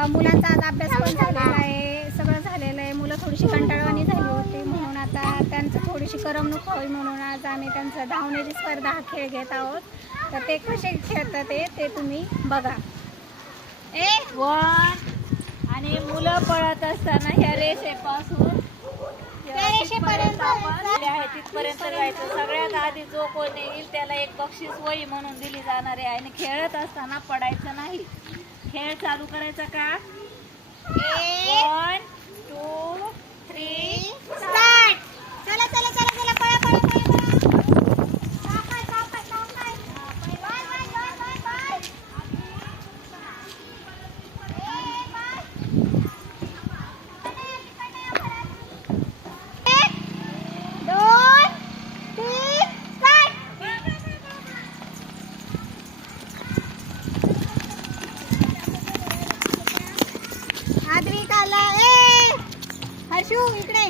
मुलांचा आज अभ्यास पण झालेला आहे. सगळं झालेलं आहे. मुलं थोडीशी कंटाळवाणी झाली होती. म्हणून आता त्यांचं थोडीशी करमणूक व्हावी म्हणून आज आम्ही त्यांचं धावण्याची स्पर्धा हा खेळ घेत आहोत. तर ते कसे खेळतात ते ते तुम्ही बघा. ए! वन. आणि मुलं पळत असताना ह्या रेषेपासून आपण आहे तिथपर्यंत जायचं. सगळ्यात आधी जो कोण येईल त्याला एक बक्षीस वही म्हणून दिली जाणार आहे. आणि खेळत असताना पडायचं नाही. खेळ चालू करायचा का? आद्विकाला ए हर्षू इकडे.